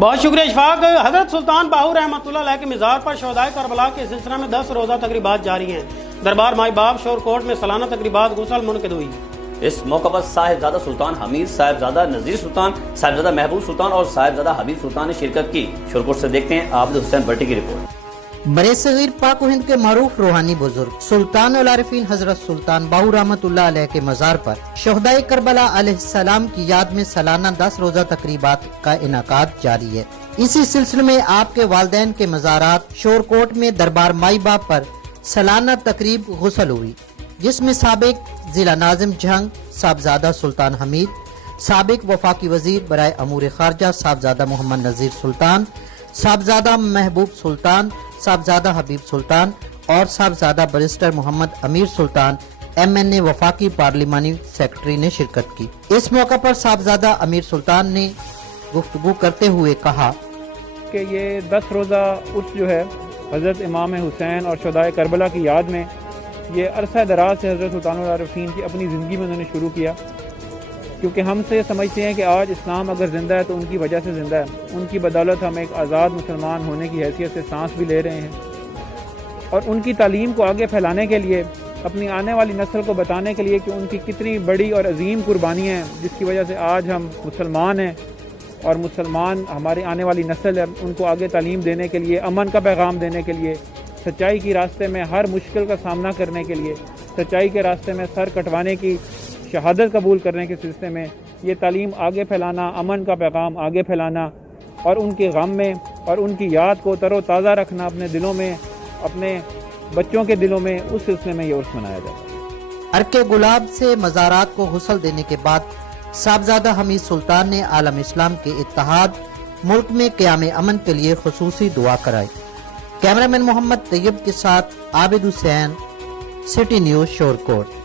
بہت شکریہ اشفاق۔ حضرت سلطان باھو رحمۃ اللہ علیہ کے مزار پر شہدائے کربلا کے سلسلہ میں 10 روزہ تقریبات جاری ہیں۔ دربار مائی باپ شور کوٹ میں سالانہ تقریبات غسل منعقد ہوئی۔ اس موقع پر صاحبزادہ سلطان حمید، صاحبزادہ نذیر سلطان، صاحبزادہ محبوب سلطان اور صاحبزادہ حبیب سلطان نے شرکت کی۔ شور کوٹ سے دیکھتے ہیں عابد حسین بٹی کی رپورٹ۔ برصغیر پاک و ہند کے معروف روحانی بزرگ سلطان العارفین حضرت سلطان باھو رحمۃ اللہ علیہ کے مزار پر شہدائے کربلا علیہ السلام کی یاد میں سالانہ 10 روزہ تقریبات کا انعقاد جاری ہے۔ اسی سلسلے میں آپ کے والدین کے مزارات شور کوٹ میں دربار مائی باپ پر سالانہ تقریب غسل ہوئی، جس میں سابق ضلع ناظم جھنگ صاحبزادہ سلطان حمید، سابق وفاقی وزیر برائے امور خارجہ صاحبزادہ محمد نذیر سلطان، صاحبزادہ محبوب سلطان، صاحبزادہ حبیب سلطان اور صاحبزادہ بیرسٹر محمد امیر سلطان MNA وفاقی پارلیمانی سیکرٹری نے شرکت کی۔ اس موقع پر صاحبزادہ امیر سلطان نے گفتگو کرتے ہوئے کہا کہ یہ 10 روزہ عرس جو ہے حضرت امام حسین اور شہدائے کربلا کی یاد میں، یہ عرصہ دراز سے حضرت سلطان العارفین کی اپنی زندگی میں انہوں نے شروع کیا، کیونکہ ہم سے سمجھتے ہیں کہ آج اسلام اگر زندہ ہے تو ان کی وجہ سے زندہ ہے۔ ان کی بدولت ہم ایک آزاد مسلمان ہونے کی حیثیت سے سانس بھی لے رہے ہیں، اور ان کی تعلیم کو آگے پھیلانے کے لیے، اپنی آنے والی نسل کو بتانے کے لیے کہ ان کی کتنی بڑی اور عظیم قربانیاں ہیں، جس کی وجہ سے آج ہم مسلمان ہیں، اور مسلمان ہماری آنے والی نسل ہے، ان کو آگے تعلیم دینے کے لیے، امن کا پیغام دینے کے لیے، سچائی کی راستے میں ہر مشکل کا سامنا کرنے کے لیے، سچائی کے راستے میں سر کٹوانے کی شہادت قبول کرنے کے سلسلے میں یہ تعلیم آگے پھیلانا، امن کا پیغام آگے پھیلانا، اور ان کے غم میں اور ان کی یاد کو تر و تازہ رکھنا اپنے دلوں میں، اپنے بچوں کے دلوں میں، اس سلسلے میں یہ عرس منایا جاتا ہے۔ عرق گلاب سے مزارات کو غسل دینے کے بعد صاحبزادہ حمید سلطان نے عالم اسلام کے اتحاد، ملک میں قیام امن کے لیے خصوصی دعا کرائی۔ کیمرہ مین محمد طیب کے ساتھ عابد حسین، سٹی نیوز شور کوٹ۔